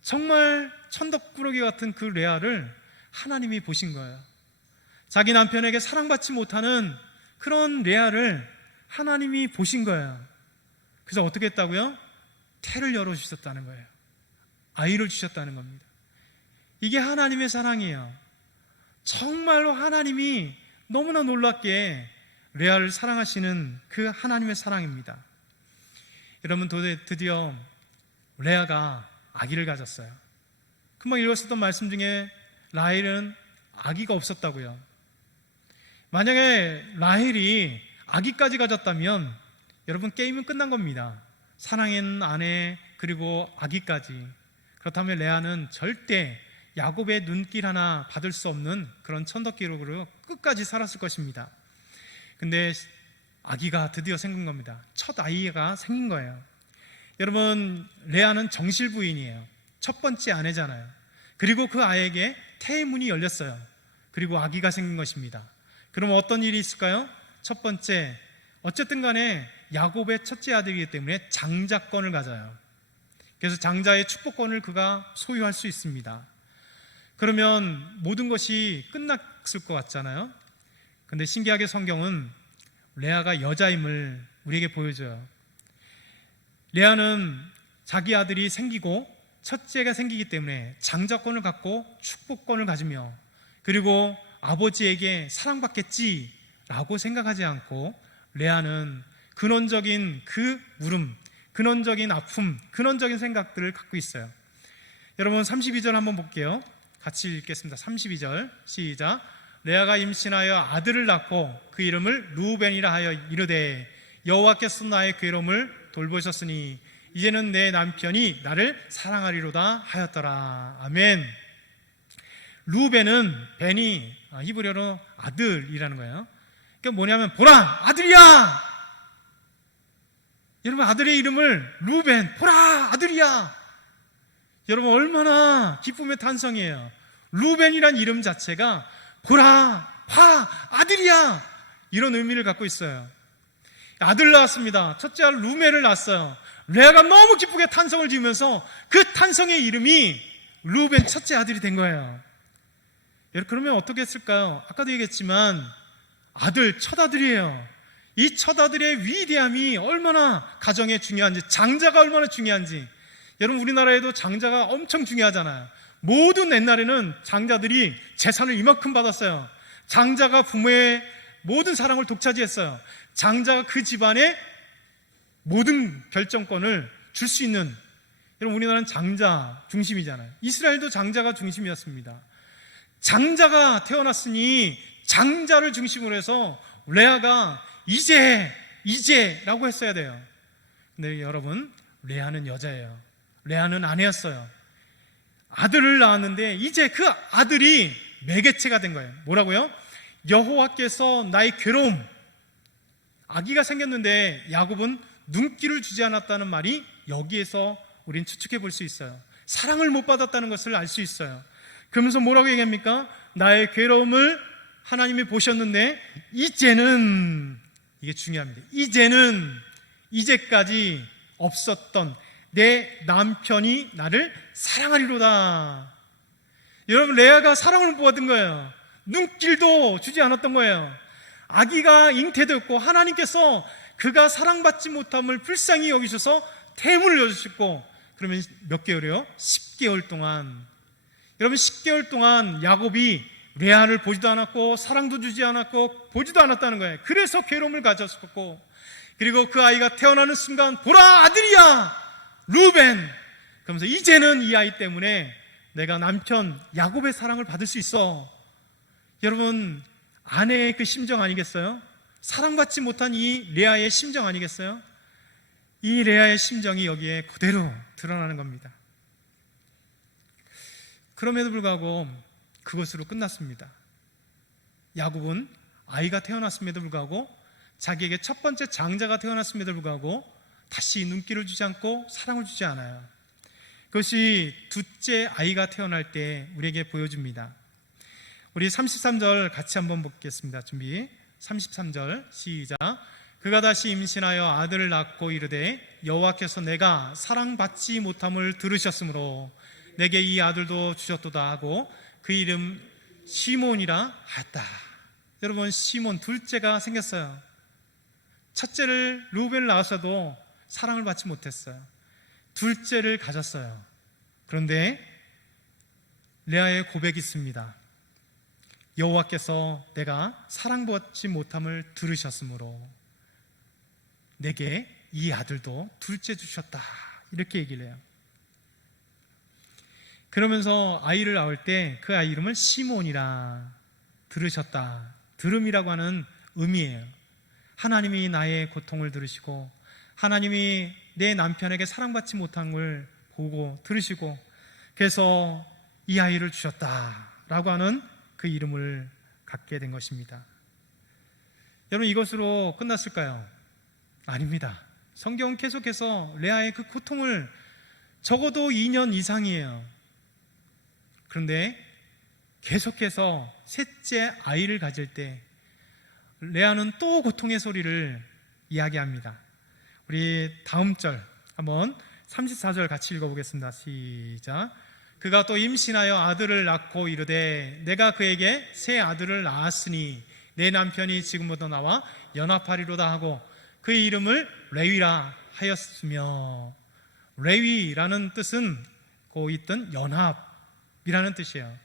정말 천덕꾸러기 같은 그 레아를 하나님이 보신 거예요. 자기 남편에게 사랑받지 못하는 그런 레아를 하나님이 보신 거예요. 그래서 어떻게 했다고요? 태를 열어주셨다는 거예요. 아이를 주셨다는 겁니다. 이게 하나님의 사랑이에요. 정말로 하나님이 너무나 놀랍게 레아를 사랑하시는 그 하나님의 사랑입니다. 여러분, 드디어 레아가 아기를 가졌어요. 금방 읽었었던 말씀 중에 라헬은 아기가 없었다고요. 만약에 라헬이 아기까지 가졌다면 여러분, 게임은 끝난 겁니다. 사랑하는 아내 그리고 아기까지. 그렇다면 레아는 절대 야곱의 눈길 하나 받을 수 없는 그런 천덕기록으로 끝까지 살았을 것입니다. 근데 아기가 드디어 생긴 겁니다. 첫 아이가 생긴 거예요. 여러분, 레아는 정실 부인이에요. 첫 번째 아내잖아요. 그리고 그 아이에게 태의 문이 열렸어요. 그리고 아기가 생긴 것입니다. 그럼 어떤 일이 있을까요? 첫 번째, 어쨌든 간에 야곱의 첫째 아들이기 때문에 장자권을 가져요. 그래서 장자의 축복권을 그가 소유할 수 있습니다. 그러면 모든 것이 끝났을 것 같잖아요. 근데 신기하게 성경은 레아가 여자임을 우리에게 보여줘요. 레아는 자기 아들이 생기고 첫째가 생기기 때문에 장자권을 갖고 축복권을 가지며, 그리고 아버지에게 사랑받겠지라고 생각하지 않고 레아는 근원적인 그 울음, 근원적인 아픔, 근원적인 생각들을 갖고 있어요. 여러분, 32절 한번 볼게요. 같이 읽겠습니다. 32절 시작. 레아가 임신하여 아들을 낳고 그 이름을 르우벤이라 하여 이르되 여호와께서 나의 괴로움을 돌보셨으니 이제는 내 남편이 나를 사랑하리로다 하였더라. 아멘. 르우벤은 벤이 히브리어로 아들이라는 거예요. 그러니까 뭐냐면 보라 아들이야. 여러분, 아들의 이름을 르우벤, 보라 아들이야. 여러분, 얼마나 기쁨의 탄성이에요. 르우벤이란 이름 자체가 보라, 봐, 아들이야, 이런 의미를 갖고 있어요. 아들 낳았습니다. 첫째 아들 르우벤을 낳았어요. 레아가 너무 기쁘게 탄성을 지으면서 그 탄성의 이름이 르우벤 첫째 아들이 된 거예요. 여러분, 그러면 어떻게 했을까요? 아까도 얘기했지만 아들, 첫 아들이에요. 이 첫 아들의 위대함이 얼마나 가정에 중요한지, 장자가 얼마나 중요한지. 여러분, 우리나라에도 장자가 엄청 중요하잖아요. 모든 옛날에는 장자들이 재산을 이만큼 받았어요. 장자가 부모의 모든 사랑을 독차지했어요. 장자가 그 집안의 모든 결정권을 줄 수 있는, 여러분, 우리나라는 장자 중심이잖아요. 이스라엘도 장자가 중심이었습니다. 장자가 태어났으니 장자를 중심으로 해서 레아가 이제라고 했어야 돼요. 근데 여러분, 레아는 여자예요. 레아는 아내였어요. 아들을 낳았는데 이제 그 아들이 매개체가 된 거예요. 뭐라고요? 여호와께서 나의 괴로움, 아기가 생겼는데 야곱은 눈길을 주지 않았다는 말이 여기에서 우린 추측해 볼 수 있어요. 사랑을 못 받았다는 것을 알 수 있어요. 그러면서 뭐라고 얘기합니까? 나의 괴로움을 하나님이 보셨는데 이제는, 이게 중요합니다. 이제까지 없었던 내 남편이 나를 사랑하리로다. 여러분, 레아가 사랑을 못 받은 거예요. 눈길도 주지 않았던 거예요. 아기가 잉태되었고 하나님께서 그가 사랑받지 못함을 불쌍히 여기셔서 태문을 여주셨고, 그러면 몇 개월이요? 10개월 동안. 여러분, 10개월 동안 야곱이 레아를 보지도 않았고 사랑도 주지 않았고 보지도 않았다는 거예요. 그래서 괴로움을 가졌었고, 그리고 그 아이가 태어나는 순간 보라, 아들이야, 루벤. 그러면서 이제는 이 아이 때문에 내가 남편 야곱의 사랑을 받을 수 있어. 여러분, 아내의 그 심정 아니겠어요? 사랑받지 못한 이 레아의 심정 아니겠어요? 이 레아의 심정이 여기에 그대로 드러나는 겁니다. 그럼에도 불구하고 그것으로 끝났습니다. 야곱은 아이가 태어났음에도 불구하고, 자기에게 첫 번째 장자가 태어났음에도 불구하고 다시 눈길을 주지 않고 사랑을 주지 않아요. 그것이 둘째 아이가 태어날 때 우리에게 보여줍니다. 우리 33절 같이 한번 보겠습니다. 준비. 33절 시작. 그가 다시 임신하여 아들을 낳고 이르되 여호와께서 내가 사랑받지 못함을 들으셨으므로 내게 이 아들도 주셨도다 하고 그 이름 시몬이라 하였다. 여러분, 시몬, 둘째가 생겼어요. 첫째를 루벤을 낳았어도 사랑을 받지 못했어요. 둘째를 가졌어요. 그런데 레아의 고백이 있습니다. 여호와께서 내가 사랑받지 못함을 들으셨으므로 내게 이 아들도 둘째 주셨다, 이렇게 얘기를 해요. 그러면서 아이를 낳을 때 그 아이 이름을 시몬이라, 들으셨다, 들음이라고 하는 의미예요. 하나님이 나의 고통을 들으시고 하나님이 내 남편에게 사랑받지 못한 걸 보고 들으시고 그래서 이 아이를 주셨다라고 하는 그 이름을 갖게 된 것입니다. 여러분, 이것으로 끝났을까요? 아닙니다. 성경은 계속해서 레아의 그 고통을, 적어도 2년 이상이에요. 그런데 계속해서 셋째 아이를 가질 때 레아는 또 고통의 소리를 이야기합니다. 우리 다음 절 한번 34절 같이 읽어보겠습니다. 시작. 그가 또 임신하여 아들을 낳고 이르되 내가 그에게 새 아들을 낳았으니 내 남편이 지금부터 나와 연합하리로다 하고 그 이름을 레위라 하였으며, 레위라는 뜻은 그 있던 연합이라는 뜻이에요.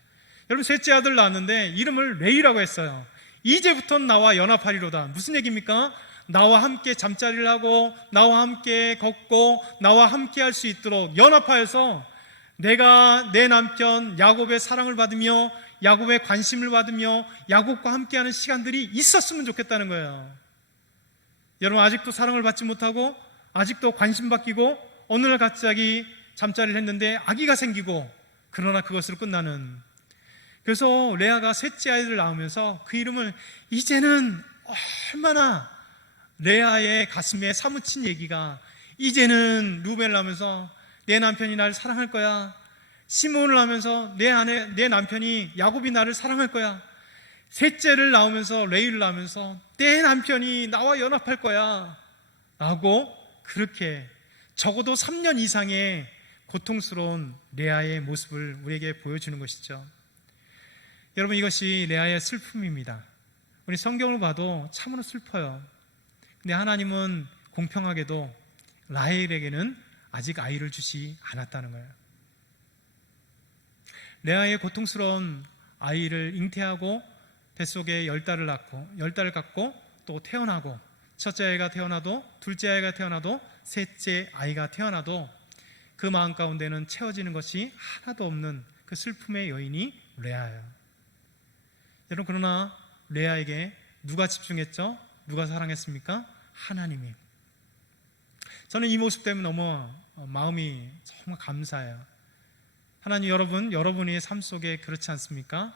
여러분, 셋째 아들 낳았는데 이름을 레위라고 했어요. 이제부터는 나와 연합하리로다. 무슨 얘기입니까? 나와 함께 잠자리를 하고 나와 함께 걷고 나와 함께 할 수 있도록 연합하여서 내가 내 남편 야곱의 사랑을 받으며 야곱의 관심을 받으며 야곱과 함께하는 시간들이 있었으면 좋겠다는 거예요. 여러분, 아직도 사랑을 받지 못하고 아직도 관심 받기고 어느 날 갑자기 잠자리를 했는데 아기가 생기고, 그러나 그것으로 끝나는. 그래서 레아가 셋째 아이를 낳으면서 그 이름을, 이제는 얼마나 레아의 가슴에 사무친 얘기가, 이제는 루벤을 낳으면서 내 남편이 나를 사랑할 거야. 시몬을 낳으면서 내 남편이 야곱이 나를 사랑할 거야. 셋째를 낳으면서 레위를 낳으면서 내 남편이 나와 연합할 거야 라고, 그렇게 적어도 3년 이상의 고통스러운 레아의 모습을 우리에게 보여주는 것이죠. 여러분, 이것이 레아의 슬픔입니다. 우리 성경을 봐도 참으로 슬퍼요. 근데 하나님은 공평하게도 라헬에게는 아직 아이를 주시 않았다는 거예요. 레아의 고통스러운 아이를 잉태하고 뱃속에 10달을 갖고 또 태어나고, 첫째 아이가 태어나도, 둘째 아이가 태어나도, 셋째 아이가 태어나도 그 마음 가운데는 채워지는 것이 하나도 없는 그 슬픔의 여인이 레아예요. 여러분, 그러나 레아에게 누가 집중했죠? 누가 사랑했습니까? 하나님이. 저는 이 모습 때문에 너무 마음이 정말 감사해요. 하나님, 여러분의 삶 속에 그렇지 않습니까?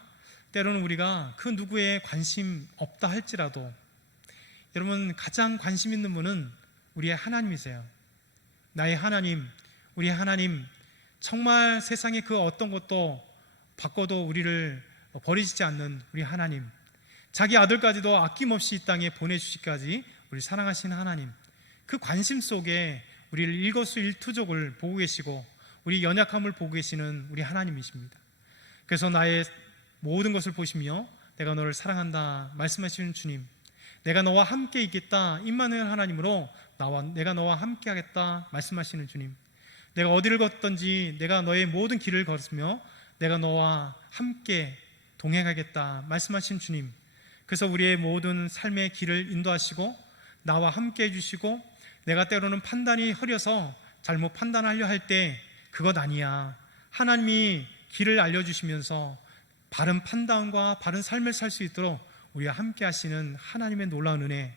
때로는 우리가 그 누구에 관심 없다 할지라도 여러분, 가장 관심 있는 분은 우리의 하나님이세요. 나의 하나님, 우리의 하나님, 정말 세상의 그 어떤 것도 바꿔도 우리를 버리시지 않는 우리 하나님, 자기 아들까지도 아낌없이 이 땅에 보내주시기까지 우리 사랑하시는 하나님, 그 관심 속에 우리를 일거수일투족을 보고 계시고 우리 연약함을 보고 계시는 우리 하나님이십니다. 그래서 나의 모든 것을 보시며 내가 너를 사랑한다 말씀하시는 주님, 내가 너와 함께 있겠다 임마누엘 하나님으로 내가 너와 함께 하겠다 말씀하시는 주님, 내가 어디를 걷든지 내가 너의 모든 길을 걸으며 내가 너와 함께 동행하겠다 말씀하신 주님, 그래서 우리의 모든 삶의 길을 인도하시고 나와 함께 해주시고, 내가 때로는 판단이 흐려서 잘못 판단하려 할 때 그것 아니야, 하나님이 길을 알려주시면서 바른 판단과 바른 삶을 살 수 있도록 우리와 함께 하시는 하나님의 놀라운 은혜,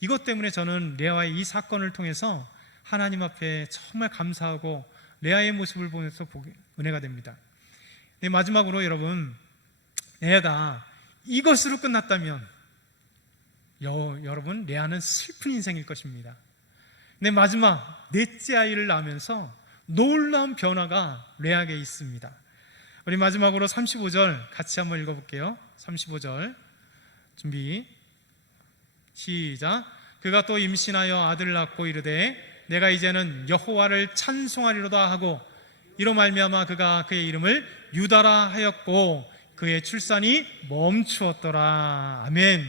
이것 때문에 저는 레아의 이 사건을 통해서 하나님 앞에 정말 감사하고 레아의 모습을 보면서 은혜가 됩니다. 네, 마지막으로 여러분, 레아가 이것으로 끝났다면 여러분, 레아는 슬픈 인생일 것입니다. 네, 마지막 넷째 아이를 낳으면서 놀라운 변화가 레아에게 있습니다. 우리 마지막으로 35절 같이 한번 읽어볼게요. 35절 준비 시작. 그가 또 임신하여 아들을 낳고 이르되 내가 이제는 여호와를 찬송하리로다 하고, 이로 말미암아 그가 그의 이름을 유다라 하였고 그의 출산이 멈추었더라. 아멘.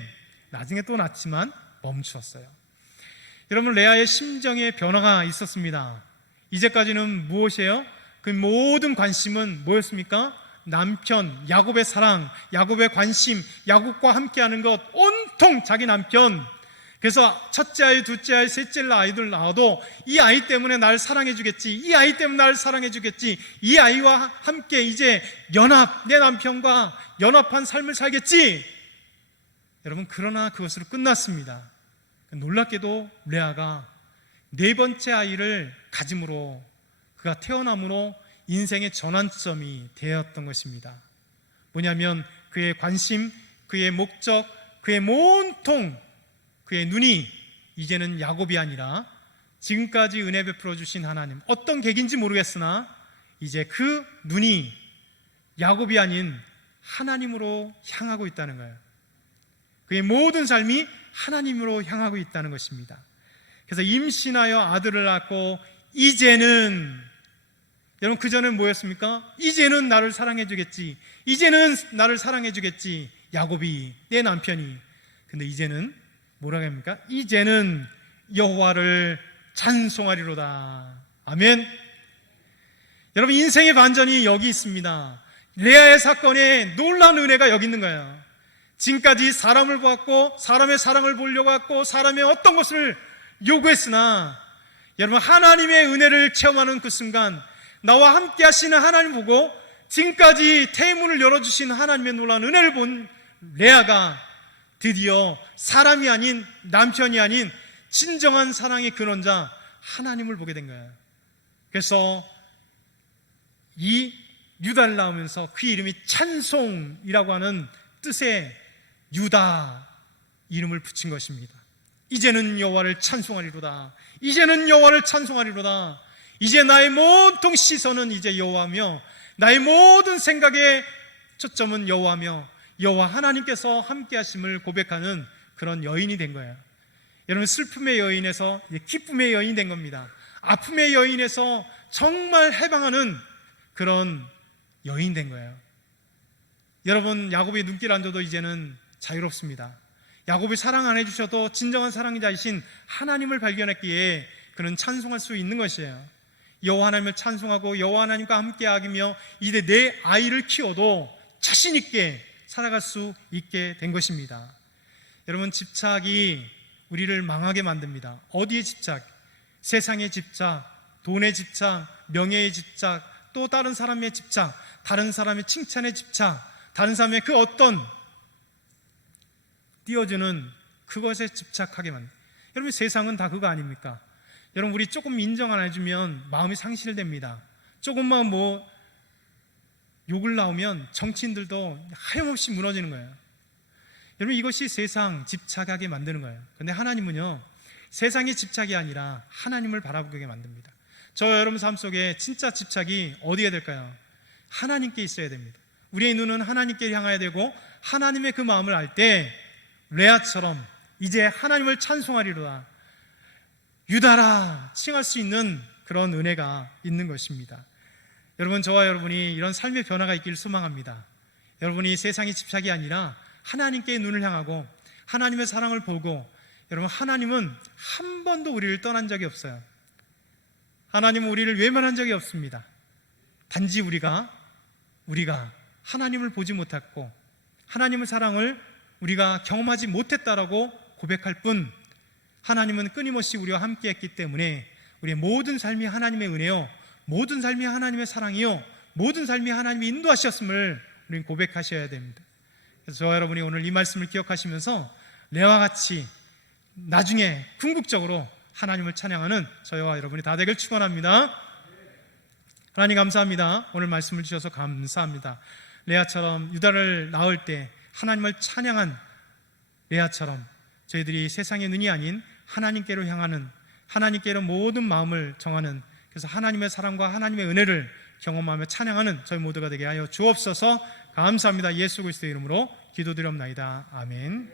나중에 또 낳지만 멈추었어요. 여러분, 레아의 심정의 변화가 있었습니다. 이제까지는 무엇이에요? 그 모든 관심은 뭐였습니까? 남편, 야곱의 사랑, 야곱의 관심, 야곱과 함께하는 것, 온통 자기 남편. 그래서 첫째 아이, 둘째 아이, 셋째 아이들 낳아도 이 아이 때문에 날 사랑해 주겠지, 이 아이 때문에 날 사랑해 주겠지, 이 아이와 함께 이제 내 남편과 연합한 삶을 살겠지. 여러분, 그러나 그것으로 끝났습니다. 놀랍게도 레아가 네 번째 아이를 가짐으로, 그가 태어남으로 인생의 전환점이 되었던 것입니다. 뭐냐면 그의 관심, 그의 목적, 그의 온통 그의 눈이 이제는 야곱이 아니라 지금까지 은혜 베풀어 주신 하나님, 어떤 계기인지 모르겠으나 이제 그 눈이 야곱이 아닌 하나님으로 향하고 있다는 거예요. 그의 모든 삶이 하나님으로 향하고 있다는 것입니다. 그래서 임신하여 아들을 낳고 이제는, 여러분, 그전엔 뭐였습니까? 이제는 나를 사랑해 주겠지, 이제는 나를 사랑해 주겠지, 야곱이, 내 남편이. 근데 이제는 뭐라고 합니까? 이제는 여호와를 찬송하리로다. 아멘. 여러분, 인생의 반전이 여기 있습니다. 레아의 사건에 놀라운 은혜가 여기 있는 거예요. 지금까지 사람을 보았고 사람의 사랑을 보려고 했고 사람의 어떤 것을 요구했으나, 여러분, 하나님의 은혜를 체험하는 그 순간 나와 함께 하시는 하나님 보고 지금까지 태문을 열어주신 하나님의 놀라운 은혜를 본 레아가 드디어 사람이 아닌, 남편이 아닌 진정한 사랑의 근원자 하나님을 보게 된 거예요. 그래서 이 유다를 낳으면서 그 이름이 찬송이라고 하는 뜻의 유다 이름을 붙인 것입니다. 이제는 여호와를 찬송하리로다. 이제는 여호와를 찬송하리로다. 이제 나의 모든 시선은 이제 여호와며 나의 모든 생각의 초점은 여호와며 여호와 하나님께서 함께 하심을 고백하는 그런 여인이 된 거예요. 여러분, 슬픔의 여인에서 기쁨의 여인이 된 겁니다. 아픔의 여인에서 정말 해방하는 그런 여인 된 거예요. 여러분, 야곱이 눈길 안 줘도 이제는 자유롭습니다. 야곱을 사랑 안 해주셔도 진정한 사랑자이신 하나님을 발견했기에 그는 찬송할 수 있는 것이에요. 여호와 하나님을 찬송하고 여호와 하나님과 함께 하며 이제 내 아이를 키워도 자신 있게 살아갈 수 있게 된 것입니다. 여러분, 집착이 우리를 망하게 만듭니다. 어디에 집착? 세상의 집착, 돈의 집착, 명예의 집착, 또 다른 사람의 집착, 다른 사람의 칭찬의 집착, 다른 사람의 그 어떤 띄워주는 그것에 집착하게 만듭니다. 여러분, 세상은 다 그거 아닙니까? 여러분, 우리 조금 인정 안 해주면 마음이 상실됩니다. 조금만 욕을 나오면 정치인들도 하염없이 무너지는 거예요. 여러분, 이것이 세상 집착하게 만드는 거예요. 그런데 하나님은요, 세상의 집착이 아니라 하나님을 바라보게 만듭니다. 저 여러분 삶 속에 진짜 집착이 어디에 될까요? 하나님께 있어야 됩니다. 우리의 눈은 하나님께 향해야 되고, 하나님의 그 마음을 알 때 레아처럼 이제 하나님을 찬송하리로다, 유다라 칭할 수 있는 그런 은혜가 있는 것입니다. 여러분, 저와 여러분이 이런 삶의 변화가 있기를 소망합니다. 여러분이 세상의 집착이 아니라 하나님께 눈을 향하고 하나님의 사랑을 보고, 여러분, 하나님은 한 번도 우리를 떠난 적이 없어요. 하나님은 우리를 외면한 적이 없습니다. 단지 우리가 하나님을 보지 못했고 하나님의 사랑을 우리가 경험하지 못했다라고 고백할 뿐, 하나님은 끊임없이 우리와 함께 했기 때문에 우리의 모든 삶이 하나님의 은혜요, 모든 삶이 하나님의 사랑이요, 모든 삶이 하나님이 인도하셨음을 우리는 고백하셔야 됩니다. 그래서 저와 여러분이 오늘 이 말씀을 기억하시면서 레아와 같이 나중에 궁극적으로 하나님을 찬양하는 저와 여러분이 다 되길 축원합니다. 하나님 감사합니다. 오늘 말씀을 주셔서 감사합니다. 레아처럼 유다를 낳을 때 하나님을 찬양한 레아처럼 저희들이 세상의 눈이 아닌 하나님께로 향하는, 하나님께로 모든 마음을 정하는, 그래서 하나님의 사랑과 하나님의 은혜를 경험하며 찬양하는 저희 모두가 되게 하여 주옵소서. 감사합니다. 예수 그리스도의 이름으로 기도드렸나이다. 아멘.